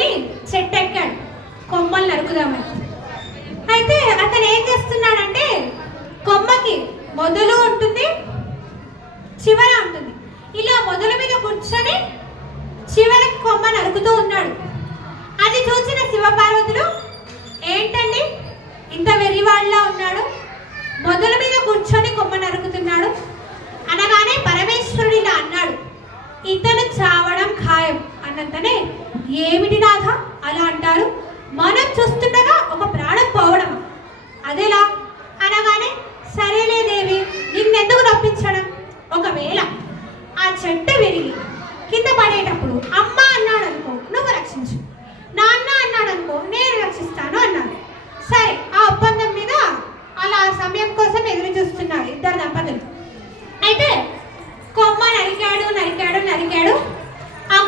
అనుకొని చెట్టు ఎక్కాడు కొమ్మలు నరుకుదామని. అయితే అతను ఏం చేస్తున్నాడంటే కొమ్మకి మొదలు ఉంటుంది, చివర ఉంటుంది. ఇలా మొదల మీద కూర్చొని చివరికి కొమ్మ నరుకుతూ ఉన్నాడు. అది చూసిన శివపార్వతులు, ఏంటండి ఇంత వెర్రివాళ్ళ ఉన్నాడు, మొదల మీద కూర్చొని కొమ్మ నరుకుతున్నాడు అనగానే పరమేశ్వరుడు ఇలా అన్నాడు, ఇతను చావడం ఖాయం అన్నంతనే ఏమిటి